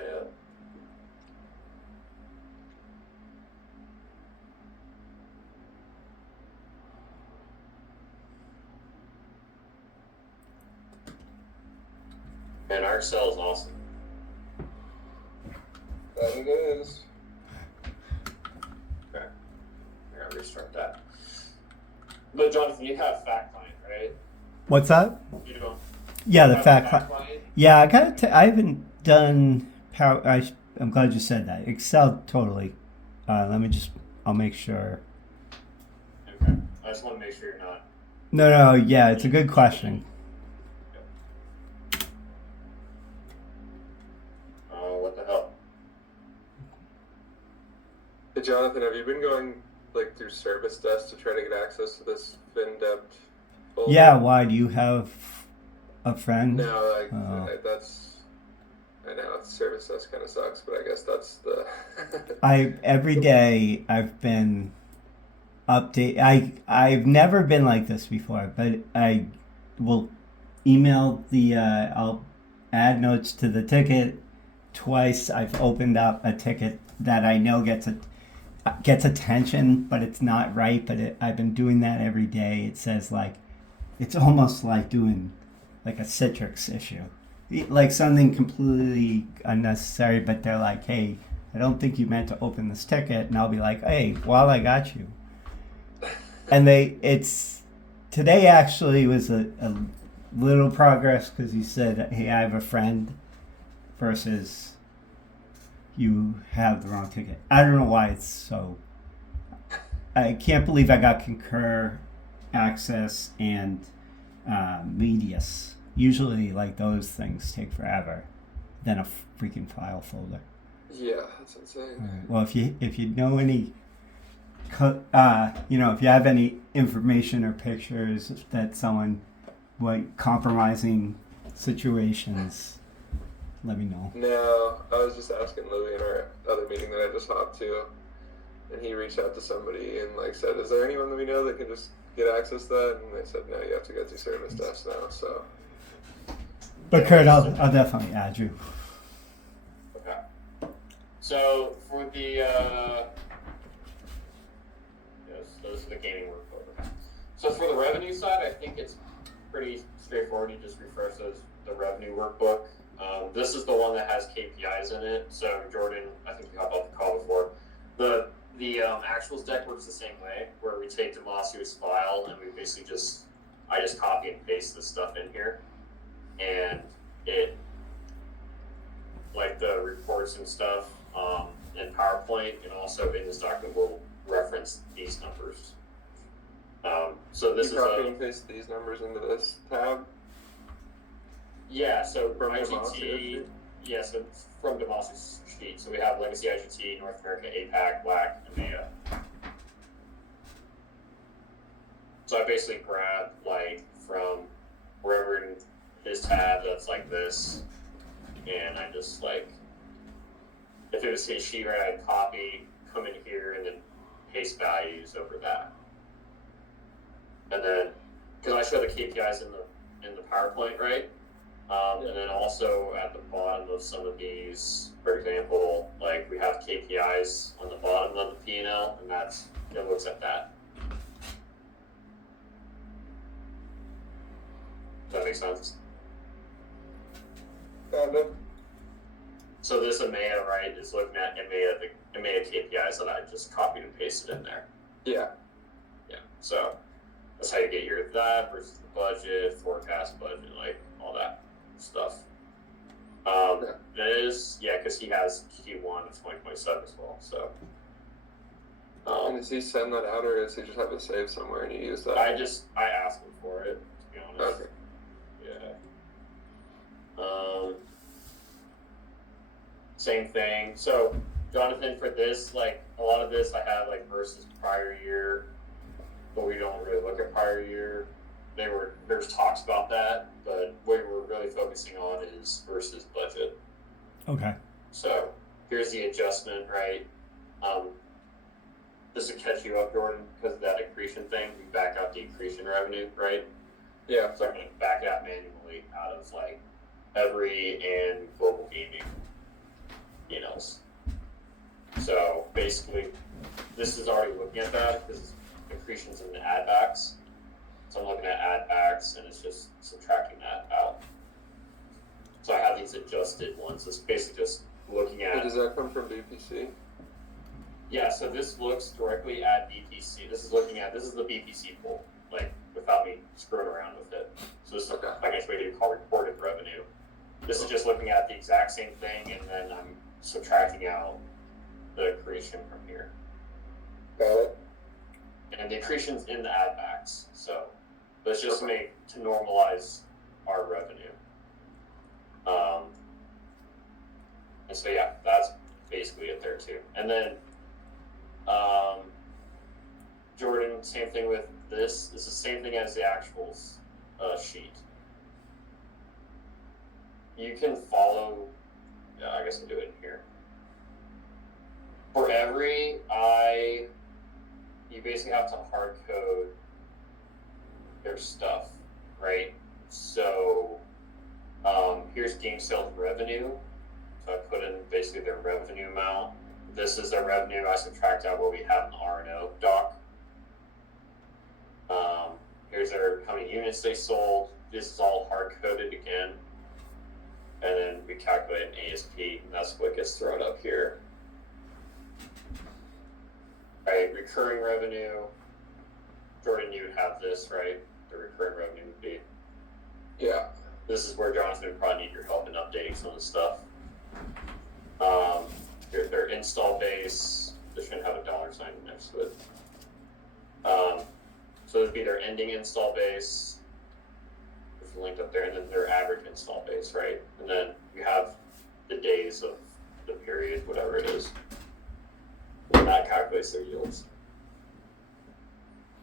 Man, our Excel is awesome. That it is. Okay. I gotta restart that. But Jonathan, you have Fact Client, right? What's that? You don't. Yeah, you the have fact. Client? Yeah, I got. I haven't done Power. I'm glad you said that. Excel totally. Let me just. I'll make sure. Okay. I just want to make sure you're not. No. Yeah, it's a good question. What the hell? Hey Jonathan, have you been going like through Service Desk to try to get access to this FinDebt folder? Yeah. Why do you have a friend? No, like Oh. I know Service Desk kind of sucks, but I guess that's the. Every day I've been I've never been like this before, but I will email the I'll add notes to the ticket. Twice I've opened up a ticket that I know gets attention, but it's not right. But I've been doing that every day. It says like, it's almost like doing like a Citrix issue, like something completely unnecessary. But they're like, hey, I don't think you meant to open this ticket, and I'll be like, hey, well, I got you. And today actually was a little progress because he said, hey, I have a friend, versus you have the wrong ticket. I don't know why it's so. I can't believe I got Concur, Access, and Medius. Usually, like those things take forever than a freaking file folder. Yeah, that's insane. All right. Well, if you know any, if you have any information or pictures that someone, compromising situations, let me know. No, I was just asking Louis in our other meeting that I just hopped to, and he reached out to somebody and like said, "Is there anyone that we know that can just get access to that?" And they said, "No, you have to go through service desk now." So, But Kurt, I'll definitely add you. Okay. So for the yes, those are the gaming workflow. Okay. So for the revenue side, I think it's pretty straightforward. You just refresh the revenue workbook. This is the one that has KPIs in it. So Jordan, I think you hopped off the call before. The actuals deck works the same way, where we take Demasio's file and we basically I just copy and paste this stuff in here, and it, like the reports and stuff in PowerPoint, and also in this document will reference these numbers. So this you is copy and paste these numbers into this tab. Yeah, so From IGT, Demasio? yeah, so it's from Demosio's sheet. So we have Legacy IGT, North America, APAC, Black, EMEA. So I basically grab like from wherever in his tab that's like this, and I just like, if it was his sheet, right, I'd copy, come in here, and then paste values over that. And then, because I show the KPIs in the PowerPoint, right? And then also at the bottom of some of these, for example, like we have KPIs on the bottom of the P&L, and it looks at that. Does that make sense? Kind of. So this EMEA, right, is looking at EMEA KPIs that I just copied and pasted in there. Yeah. Yeah. So that's how you get your that versus the budget, forecast budget, like all that stuff. That is, because he has Q1 of 2027 as well. So. And does he send that out, or does he just have it saved somewhere and you use that? I asked him for it, to be honest. Okay. Yeah. Same thing. So, Jonathan, for this, like a lot of this, I have like versus prior year, but we don't really look at prior year. There's talks about that, but what we're really focusing on is versus budget. Okay. So here's the adjustment, right? This will catch you up, Jordan, because of that accretion thing. We back out the accretion revenue, right? Yeah. So I'm going to back it out manually out of like Every and Global Gaming P&Ls. So basically, this is already looking at that because accretion's in the add backs. So I'm looking at add backs and it's just subtracting that out. So I have these adjusted ones. It's basically just looking So at. does that come from BPC? Yeah, so this looks directly at BPC. This is the BPC pool, like without me screwing around with it. So this is, Okay. I guess we do call reported revenue. This is just looking at the exact same thing, and then I'm subtracting out the accretion from here. Got it. And the accretion's in the add backs, so let's just to normalize our revenue. And so yeah, that's basically it there too. And then Jordan, same thing with this. It's the same thing as the actuals sheet. You can follow. I guess I'll do it here. For every you basically have to hard code their stuff, right? So here's game sales revenue. So I put in basically their revenue amount. This is their revenue. I subtract out what we have in the R&O doc. Here's how many units they sold. This is all hard coded again. And then we calculate an ASP, and that's what gets thrown up here. Right, recurring revenue. Jordan, you would have this, right? The recurring revenue would be. Yeah. This is where Jonathan would probably need your help in updating some of the stuff. their install base. They shouldn't have a dollar sign next to it. So it'd be their ending install base, which is linked up there, and then their average install base, right? And then you have the days of the period, whatever it is. And that calculates their yields.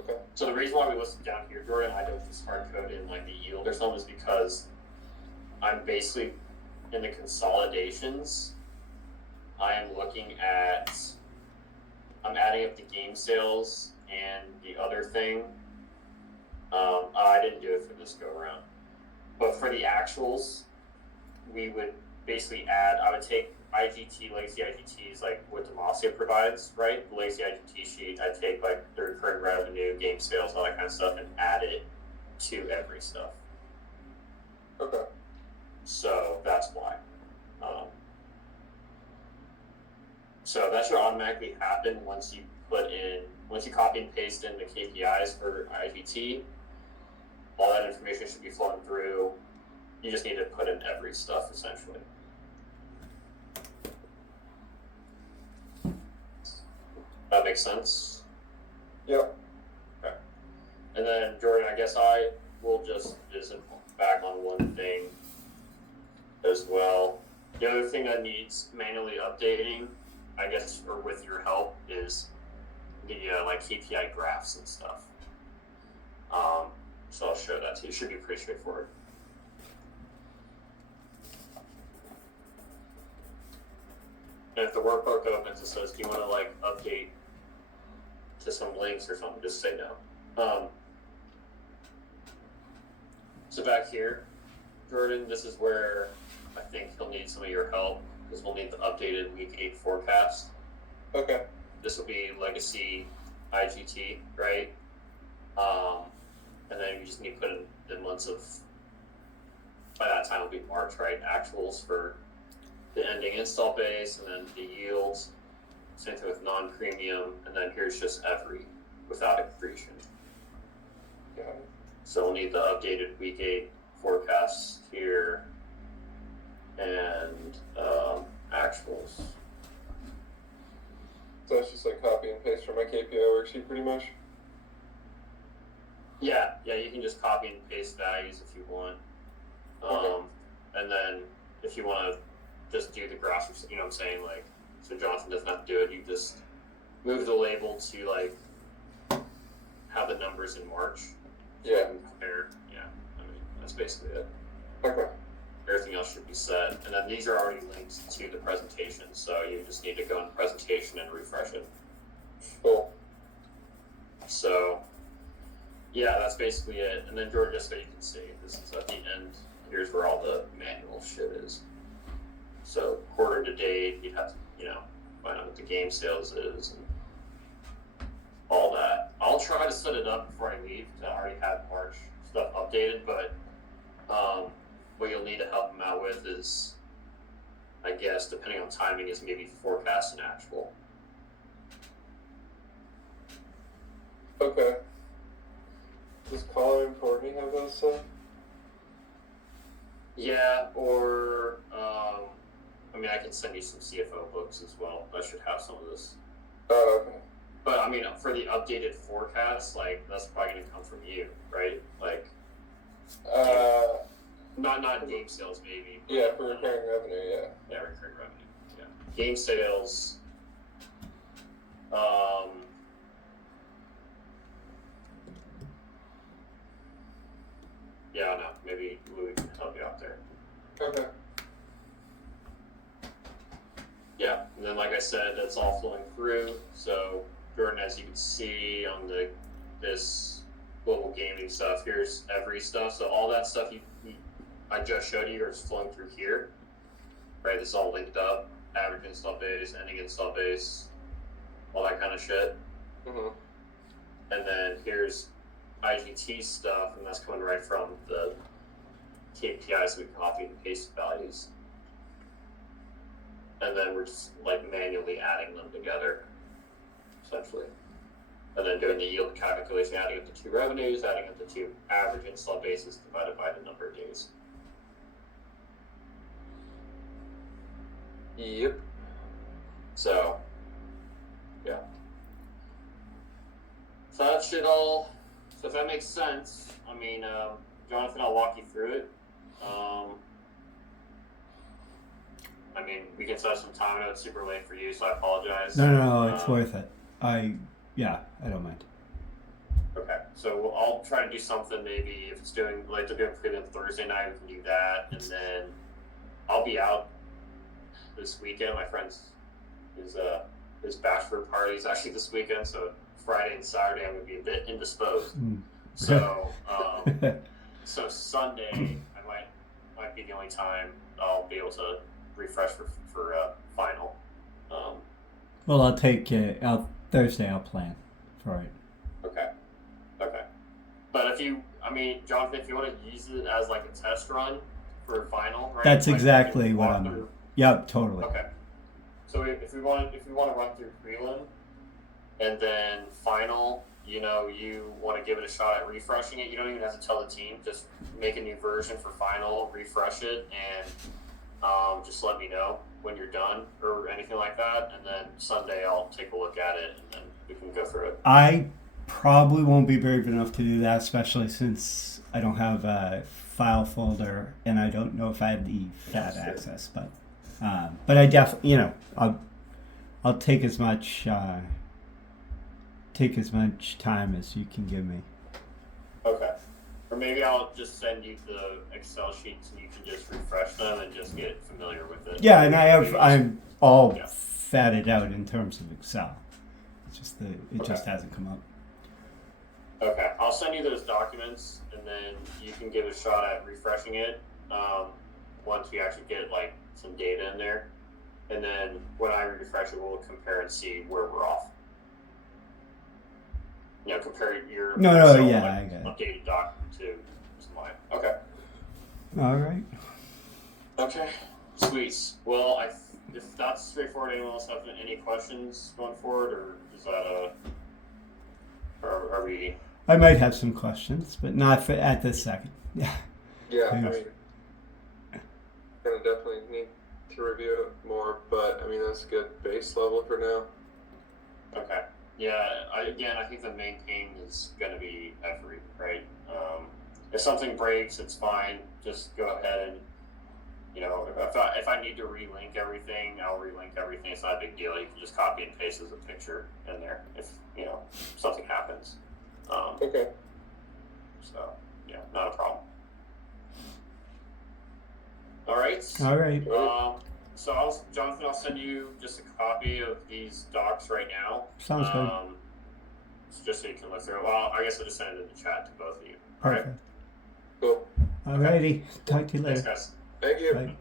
Okay. So the reason why we listed down here, Jordan, I don't just hard code in like the yield or something, is because I'm basically in the consolidations. I am looking at, I'm adding up the game sales and the other thing. I didn't do it for this go around, but for the actuals, we would basically add. I would take IGT, legacy IGTs, like what Demacia provides, right? The legacy IGT sheet. I take like the recurring revenue, game sales, all that kind of stuff, and add it to every stuff. Okay. So that's why. So that should automatically happen once you copy and paste in the KPIs for IGT. All that information should be flowing through. You just need to put in every stuff essentially. That makes sense? Yep. Okay. And then Jordan, I guess I will just visit back on one thing as well. The other thing that needs manually updating, I guess, or with your help, is the like KPI graphs and stuff. So I'll show that to you. It should be pretty straightforward. And if the workbook opens and says, "Do you want to like update to some links or something?" Just say no. So back here, Jordan, this is where I think he'll need some of your help because we'll need the updated week 8 forecast. Okay. This will be legacy IGT, right? And then you just need to put in the months of, by that time it'll be March, right? Actuals for the ending install base, and then the yields. Same thing with non-premium, and then here's just every without accretion. Got it. So we'll need the updated week 8 forecasts here and actuals. So it's just like copy and paste from my KPI worksheet pretty much? Yeah, you can just copy and paste values if you want. Okay. And then if you want to just do the graphs, or you know what I'm saying, like, so Jonathan doesn't have to do it, you just move the label to like have the numbers in March. Yeah. And compare. Yeah, I mean, that's basically it. Okay. Everything else should be set. And then these are already linked to the presentation, so you just need to go in presentation and refresh it. Cool. So, yeah, that's basically it. And then Jordan, just so you can see, this is at the end. Here's where all the manual shit is. So quarter to date, you'd have to, find out what the game sales is and all that. I'll try to set it up before I leave because I already have March stuff updated, but what you'll need to help them out with is, I guess, depending on timing, is maybe forecast and actual. Okay. Does Colin and Courtney have those stuff? Yeah, or I mean, I can send you some CFO books as well. I should have some of this. Oh, okay. But I mean, for the updated forecast, like that's probably gonna come from you, right? Like, not game sales, maybe. But, yeah, for recurring revenue, yeah. Yeah, recurring revenue. Yeah, game sales. Yeah, no, maybe Louis can help you out there. Okay. Yeah, and then like I said, that's all flowing through. So Jordan, as you can see on this global gaming stuff, here's every stuff. So all that stuff I just showed you is flowing through here, right? This is all linked up. Average install base, ending install base, all that kind of shit. Mm-hmm. And then here's IGT stuff, and that's coming right from the KPIs we copy and paste values. And then we're just like manually adding them together, essentially. And then doing the yield calculation, adding up the two revenues, adding up the two average install bases divided by the number of days. Yep. So, yeah. So that should all. So if that makes sense, I mean, Jonathan, I'll walk you through it. I mean, we can set some time. I know it's super late for you, so I apologize. No, it's worth it. I don't mind. Okay, so I'll try to do something. Maybe if it's doing like they're doing prelim Thursday night, we can do that, and then I'll be out this weekend. My friend's his bachelor party is actually this weekend, so Friday and Saturday I'm gonna be a bit indisposed. So so Sunday I might be the only time I'll be able to refresh for final. Well, I'll take it. Thursday. I'll plan for it. Okay. But Jonathan, if you want to use it as like a test run for final, right? That's like, exactly what I'm. through. Yep, totally. Okay. So if we want to run through prelim, and then final, you want to give it a shot at refreshing it. You don't even have to tell the team. Just make a new version for final, refresh it, and just let me know when you're done or anything like that. And then Sunday I'll take a look at it, and then we can go through it. I probably won't be brave enough to do that, especially since I don't have a file folder and I don't know if I have the FAT access. But I definitely, I'll take as much time as you can give me. Okay. Or maybe I'll just send you the Excel sheets and you can just refresh them and just get familiar with it. Yeah, and I'm all Yeah. fatted out in terms of Excel. It's just just hasn't come up. Okay, I'll send you those documents, and then you can give a shot at refreshing it once we actually get like some data in there, and then when I refresh it, we'll compare and see where we're off. Compare your Excel, yeah, I get it. updated doc to mine. Okay. All right. Okay. Sweet. Well, if that's straightforward, anyone else have any questions going forward, or is that are we? I might have some questions, but not at this second. Yeah. Yeah, I Thanks. mean, gonna definitely need to review it more, but I mean that's a good base level for now. Okay. Yeah. I think the main pain is going to be Every, right? If something breaks, it's fine. Just go ahead and, if I need to relink everything, I'll relink everything. It's not a big deal. You can just copy and paste as a picture in there if something happens. Okay. So yeah, not a problem. All right. All right. So Jonathan, I'll send you just a copy of these docs right now. Sounds good. Just so you can look through it. Well, I guess I'll just send it in the chat to both of you. All right. Perfect. Cool. All righty. Talk to you Thanks, later. guys. Thank you. Bye.